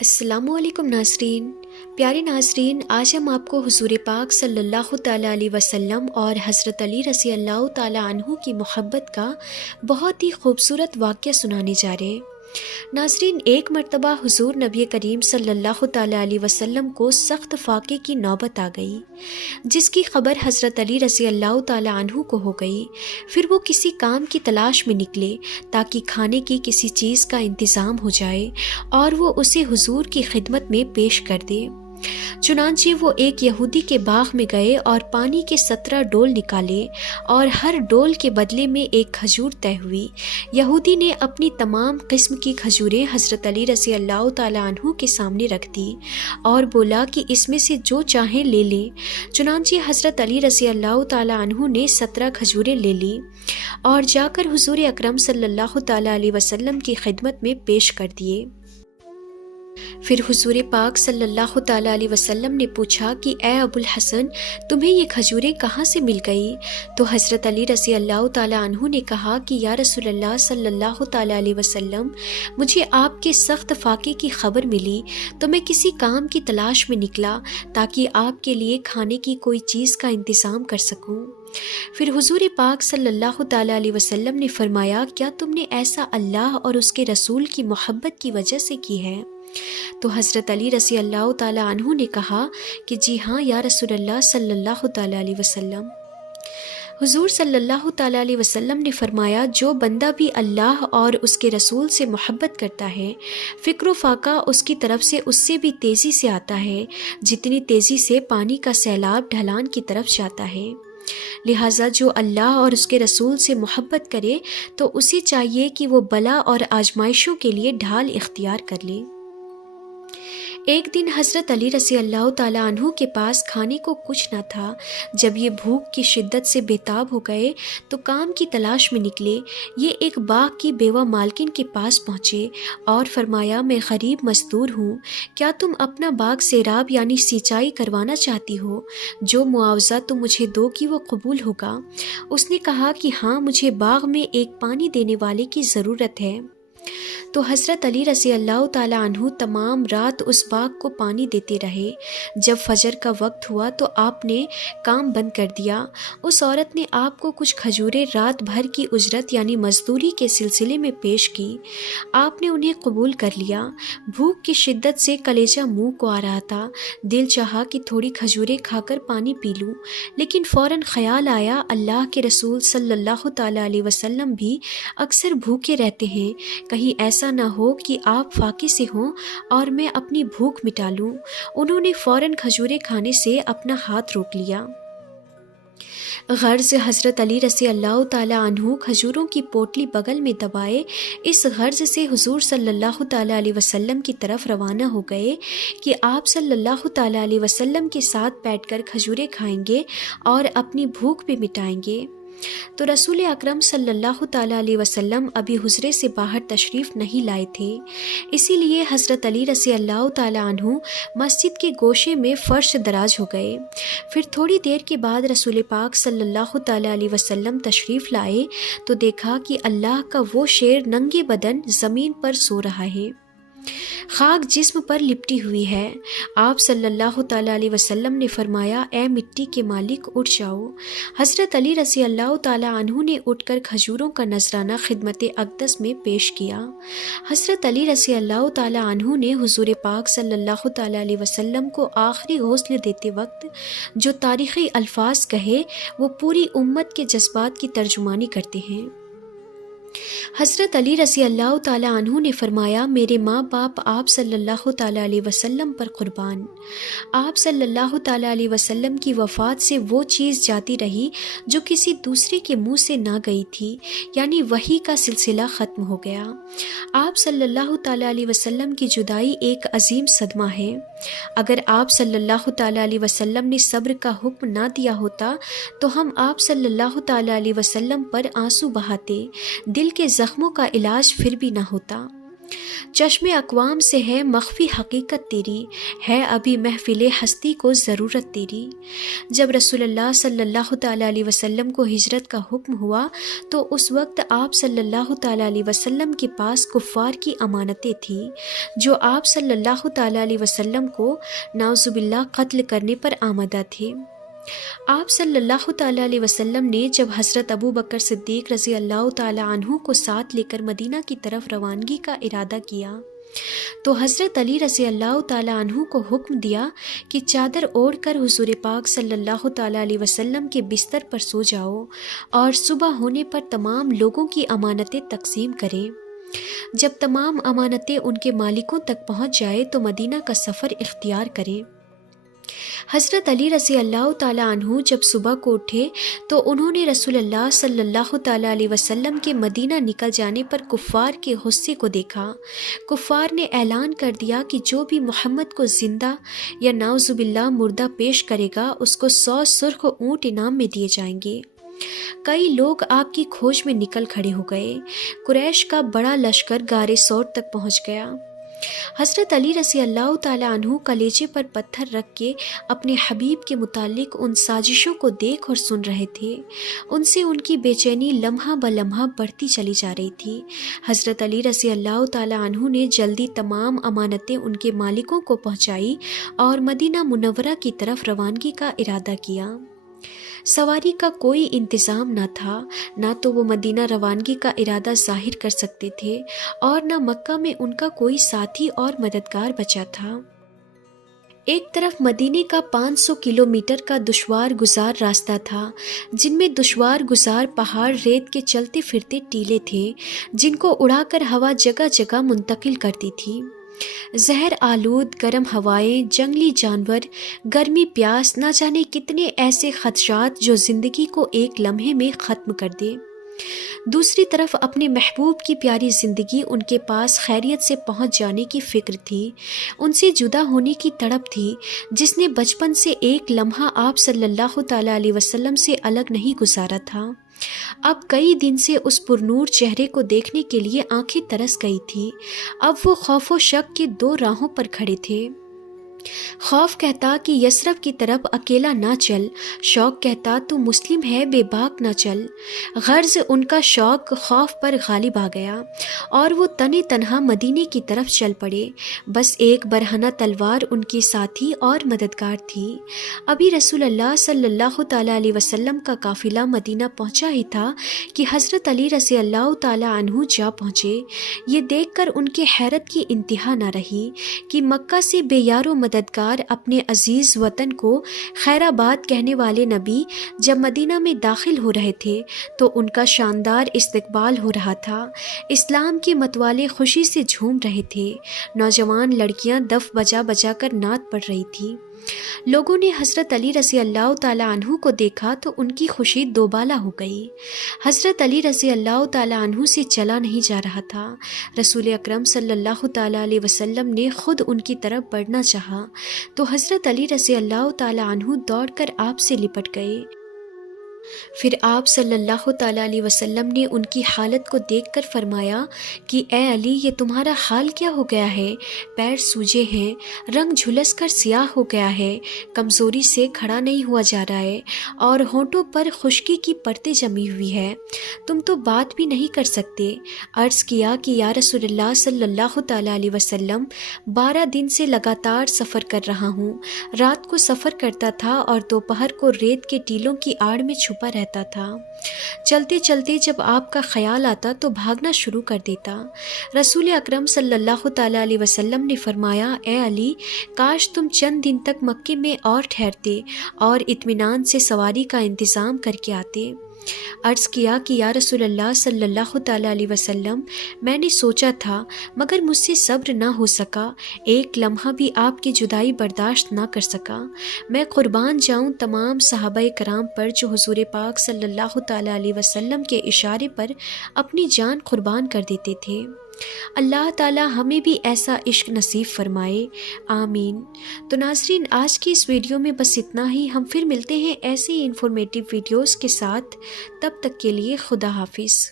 السلام علیکم ناظرین، پیارے ناظرین، آج ہم آپ کو حضور پاک صلی اللہ تعالیٰ علیہ وسلم اور حضرت علی رضی اللہ تعالیٰ عنہ کی محبت کا بہت ہی خوبصورت واقعہ سنانے جا رہے ہیں۔ ناظرین، ایک مرتبہ حضور نبی کریم صلی اللہ تعالیٰ علیہ وسلم کو سخت فاقے کی نوبت آ گئی، جس کی خبر حضرت علی رضی اللہ تعالیٰ عنہ کو ہو گئی۔ پھر وہ کسی کام کی تلاش میں نکلے تاکہ کھانے کی کسی چیز کا انتظام ہو جائے اور وہ اسے حضور کی خدمت میں پیش کر دے۔ چنانچہ وہ ایک یہودی کے باغ میں گئے اور پانی کے 17 ڈول نکالے اور ہر ڈول کے بدلے میں ایک کھجور طے ہوئی۔ یہودی نے اپنی تمام قسم کی کھجوریں حضرت علی رضی اللہ تعالیٰ عنہ کے سامنے رکھ دی اور بولا کہ اس میں سے جو چاہیں لے لیں۔ چنانچہ حضرت علی رضی اللہ تعالیٰ عنہ نے 17 کھجوریں لے لی اور جا کر حضور اکرم صلی اللہ تعالیٰ علیہ وسلم کی خدمت میں پیش کر دیے۔ پھر حضور پاک صلی اللہ تعالیٰ علیہ وسلم نے پوچھا کہ اے ابو الحسن، تمہیں یہ کھجوریں کہاں سے مل گئی؟ تو حضرت علی رضی اللہ تعالیٰ عنہ نے کہا کہ یا رسول اللہ صلی اللہ تعالیٰ علیہ وسلم، مجھے آپ کے سخت فاقے کی خبر ملی تو میں کسی کام کی تلاش میں نکلا تاکہ آپ کے لیے کھانے کی کوئی چیز کا انتظام کر سکوں۔ پھر حضور پاک صلی اللہ تعالیٰ علیہ وسلم نے فرمایا، کیا تم نے ایسا اللہ اور اس کے رسول کی محبت کی وجہ سے کی ہے؟ تو حضرت علی رضی اللہ تعالیٰ عنہ نے کہا کہ جی ہاں یا رسول اللہ صلی اللہ تعالیٰ علیہ وسلم۔ حضور صلی اللہ تعالیٰ علیہ وسلم نے فرمایا، جو بندہ بھی اللہ اور اس کے رسول سے محبت کرتا ہے، فکر و فاقہ اس کی طرف سے اس سے بھی تیزی سے آتا ہے جتنی تیزی سے پانی کا سیلاب ڈھلان کی طرف جاتا ہے۔ لہٰذا جو اللہ اور اس کے رسول سے محبت کرے تو اسے چاہیے کہ وہ بلا اور آزمائشوں کے لیے ڈھال اختیار کر لے۔ ایک دن حضرت علی رضی اللہ تعالیٰ عنہ کے پاس کھانے کو کچھ نہ تھا۔ جب یہ بھوک کی شدت سے بےتاب ہو گئے تو کام کی تلاش میں نکلے۔ یہ ایک باغ کی بیوہ مالکن کے پاس پہنچے اور فرمایا، میں غریب مزدور ہوں، کیا تم اپنا باغ سیراب یعنی سینچائی کروانا چاہتی ہو؟ جو معاوضہ تم مجھے دو گی وہ قبول ہوگا۔ اس نے کہا کہ ہاں، مجھے باغ میں ایک پانی دینے والے کی ضرورت ہے۔ تو حضرت علی رضی اللہ تعالیٰ عنہ تمام رات اس باغ کو پانی دیتے رہے۔ جب فجر کا وقت ہوا تو آپ نے کام بند کر دیا۔ اس عورت نے آپ کو کچھ کھجوریں رات بھر کی اجرت یعنی مزدوری کے سلسلے میں پیش کی۔ آپ نے انہیں قبول کر لیا۔ بھوک کی شدت سے کلیجہ منہ کو آ رہا تھا۔ دل چاہا کہ تھوڑی کھجوریں کھا کر پانی پی لوں، لیکن فوراً خیال آیا، اللہ کے رسول صلی اللہ تعالیٰ علیہ وسلم بھی اکثر بھوکے رہتے ہیں، کہیں ایسا نہ ہو کہ آپ فاقے سے ہوں اور میں اپنی بھوک مٹا لوں۔ انہوں نے فوراً کھجوریں کھانے سے اپنا ہاتھ روک لیا۔ غرض حضرت علی رضی اللہ تعالیٰ عنہ کھجوروں کی پوٹلی بغل میں دبائے اس غرض سے حضور صلی اللہ تعالیٰ علیہ وسلم کی طرف روانہ ہو گئے کہ آپ صلی اللہ تعالیٰ علیہ وسلم کے ساتھ بیٹھ کر کھجوریں کھائیں گے اور اپنی بھوک بھی مٹائیں گے۔ تو رسول اکرم صلی اللہ تعالیٰ علیہ وسلم ابھی حجرے سے باہر تشریف نہیں لائے تھے، اسی لیے حضرت علی رضی اللہ تعالیٰ عنہ مسجد کے گوشے میں فرش دراز ہو گئے۔ پھر تھوڑی دیر کے بعد رسول پاک صلی اللہ تعالیٰ علیہ وسلم تشریف لائے تو دیکھا کہ اللہ کا وہ شیر ننگے بدن زمین پر سو رہا ہے، خاک جسم پر لپٹی ہوئی ہے۔ آپ صلی اللہ تعالیٰ علیہ وسلم نے فرمایا، اے مٹی کے مالک، اٹھ جاؤ۔ حضرت علی رضی اللہ تعالیٰ عنہ نے اٹھ کر کھجوروں کا نذرانہ خدمت اقدس میں پیش کیا۔ حضرت علی رضی اللہ تعالیٰ عنہ نے حضور پاک صلی اللہ تعالیٰ علیہ وسلم کو آخری غسل دیتے وقت جو تاریخی الفاظ کہے وہ پوری امت کے جذبات کی ترجمانی کرتے ہیں۔ حضرت علی رضی اللہ تعالیٰ عنہ نے فرمایا، میرے ماں باپ آپ صلی اللہ تعالیٰ علیہ وسلم پر قربان۔ آپ صلی اللہ تعالیٰ علیہ وسلم کی وفات سے وہ چیز جاتی رہی جو کسی دوسرے کے منہ سے نہ گئی تھی، یعنی وحی کا سلسلہ ختم ہو گیا۔ آپ صلی اللہ تعالیٰ علیہ وسلم کی جدائی ایک عظیم صدمہ ہے۔ اگر آپ صلی اللہ تعالیٰ علیہ وسلم نے صبر کا حکم نہ دیا ہوتا تو ہم آپ صلی اللہ تعالیٰ علیہ وسلم پر آنسو بہاتے، دل کے زخموں کا علاج پھر بھی نہ ہوتا۔ چشم اقوام سے ہے مخفی حقیقت تیری، ہے ابھی محفل ہستی کو ضرورت تیری۔ جب رسول اللہ صلی اللہ تعالیٰ علیہ وسلم کو ہجرت کا حکم ہوا تو اس وقت آپ صلی اللہ تعالیٰ علیہ وسلم کے پاس کفار کی امانتیں تھیں جو آپ صلی اللہ تعالیٰ علیہ وسلم کو نعوذ باللہ قتل کرنے پر آمادہ تھے۔ آپ صلی اللہ تعالیٰ علیہ وسلم نے جب حضرت ابو بکر صدیق رضی اللہ تعالیٰ عنہ کو ساتھ لے کر مدینہ کی طرف روانگی کا ارادہ کیا تو حضرت علی رضی اللہ تعالیٰ عنہ کو حکم دیا کہ چادر اوڑھ کر حضور پاک صلی اللہ تعالیٰ علیہ وسلم کے بستر پر سو جاؤ اور صبح ہونے پر تمام لوگوں کی امانتیں تقسیم کریں۔ جب تمام امانتیں ان کے مالکوں تک پہنچ جائے تو مدینہ کا سفر اختیار کریں۔ حضرت علی رضی اللہ تعالیٰ عنہ جب صبح کو اٹھے تو انہوں نے رسول اللہ صلی اللہ تعالیٰ علیہ وسلم کے مدینہ نکل جانے پر کفار کے غصے کو دیکھا۔ کفار نے اعلان کر دیا کہ جو بھی محمد کو زندہ یا نعوذ باللہ مردہ پیش کرے گا اس کو 100 سرخ اونٹ انعام میں دیے جائیں گے۔ کئی لوگ آپ کی کھوج میں نکل کھڑے ہو گئے۔ قریش کا بڑا لشکر غار ثور تک پہنچ گیا۔ حضرت علی رضی اللہ تعالیٰ عنہ کلیجے پر پتھر رکھ کے اپنے حبیب کے متعلق ان سازشوں کو دیکھ اور سن رہے تھے۔ ان سے ان کی بے چینی لمحہ بلمحہ بڑھتی چلی جا رہی تھی۔ حضرت علی رضی اللہ تعالیٰ عنہ نے جلدی تمام امانتیں ان کے مالکوں کو پہنچائی اور مدینہ منورہ کی طرف روانگی کا ارادہ کیا۔ سواری کا کوئی انتظام نہ تھا، نہ تو وہ مدینہ روانگی کا ارادہ ظاہر کر سکتے تھے اور نہ مکہ میں ان کا کوئی ساتھی اور مددگار بچا تھا۔ ایک طرف مدینے کا 500 کلومیٹر کا دشوار گزار راستہ تھا جن میں دشوار گزار پہاڑ ریت کے چلتے پھرتے ٹیلے تھے جن کو اڑا کر ہوا جگہ جگہ منتقل کرتی تھی۔ زہر آلود گرم ہوائیں، جنگلی جانور، گرمی، پیاس، نہ جانے کتنے ایسے خدشات جو زندگی کو ایک لمحے میں ختم کر دے۔ دوسری طرف اپنے محبوب کی پیاری زندگی ان کے پاس خیریت سے پہنچ جانے کی فکر تھی، ان سے جدا ہونے کی تڑپ تھی جس نے بچپن سے ایک لمحہ آپ صلی اللہ تعالیٰ علیہ وسلم سے الگ نہیں گزارا تھا۔ اب کئی دن سے اس پرنور چہرے کو دیکھنے کے لیے آنکھیں ترس گئی تھی۔ اب وہ خوف و شک کے 2 راہوں پر کھڑے تھے۔ خوف کہتا کہ یثرب کی طرف اکیلا نہ چل، شوق کہتا تو مسلم ہے بے باک نہ چل۔ غرض ان کا شوق خوف پر غالب آ گیا اور وہ تنے تنہا مدینے کی طرف چل پڑے۔ بس ایک برہنہ تلوار ان کی ساتھی اور مددگار تھی۔ ابھی رسول اللہ صلی اللہ تعالیٰ علیہ وسلم کا قافلہ مدینہ پہنچا ہی تھا کہ حضرت علی رضی اللہ تعالیٰ عنہ جا پہنچے۔ یہ دیکھ کر ان کے حیرت کی انتہا نہ رہی کہ مکہ سے بے یار و مددگار اپنے عزیز وطن کو خیر آباد کہنے والے نبی جب مدینہ میں داخل ہو رہے تھے تو ان کا شاندار استقبال ہو رہا تھا۔ اسلام کے متوالے خوشی سے جھوم رہے تھے، نوجوان لڑکیاں دف بجا بجا کر نعت پڑھ رہی تھی۔ لوگوں نے حضرت علی رضی اللہ تعالیٰ عنہ کو دیکھا تو ان کی خوشی دوبالا ہو گئی۔ حضرت علی رضی اللہ تعالیٰ عنہ سے چلا نہیں جا رہا تھا۔ رسول اکرم صلی اللہ تعالیٰ علیہ وسلم نے خود ان کی طرف بڑھنا چاہا تو حضرت علی رضی اللہ تعالیٰ عنہ دوڑ کر آپ سے لپٹ گئے۔ پھر آپ صلی اللہ تعالیٰ علیہ وسلم نے ان کی حالت کو دیکھ کر فرمایا کہ اے علی، یہ تمہارا حال کیا ہو گیا ہے؟ پیر سوجے ہیں، رنگ جھلس کر سیاہ ہو گیا ہے، کمزوری سے کھڑا نہیں ہوا جا رہا ہے اور ہونٹوں پر خشکی کی پرتیں جمی ہوئی ہے، تم تو بات بھی نہیں کر سکتے۔ عرض کیا کہ یا رسول اللہ صلی اللہ تعالیٰ علیہ وسلم، 12 دن سے لگاتار سفر کر رہا ہوں، رات کو سفر کرتا تھا اور دوپہر کو ریت کے ٹیلوں کی آڑ میں چھپا رہتا تھا۔ چلتے چلتے جب آپ کا خیال آتا تو بھاگنا شروع کر دیتا۔ رسول اکرم صلی اللہ تعالیٰ علیہ وسلم نے فرمایا، اے علی، کاش تم چند دن تک مکے میں اور ٹھہرتے اور اطمینان سے سواری کا انتظام کر کے آتے۔ عرض کیا کہ یا رسول اللہ صلی اللہ تعالیٰ علیہ وسلم، میں نے سوچا تھا مگر مجھ سے صبر نہ ہو سکا، ایک لمحہ بھی آپ کی جدائی برداشت نہ کر سکا۔ میں قربان جاؤں تمام صحابہ کرام پر جو حضور پاک صلی اللہ تعالیٰ علیہ وسلم کے اشارے پر اپنی جان قربان کر دیتے تھے۔ اللہ تعالی ہمیں بھی ایسا عشق نصیب فرمائے، آمین۔ تو ناظرین، آج کی اس ویڈیو میں بس اتنا ہی۔ ہم پھر ملتے ہیں ایسے ہی انفارمیٹیو ویڈیوز کے ساتھ، تب تک کے لیے خدا حافظ۔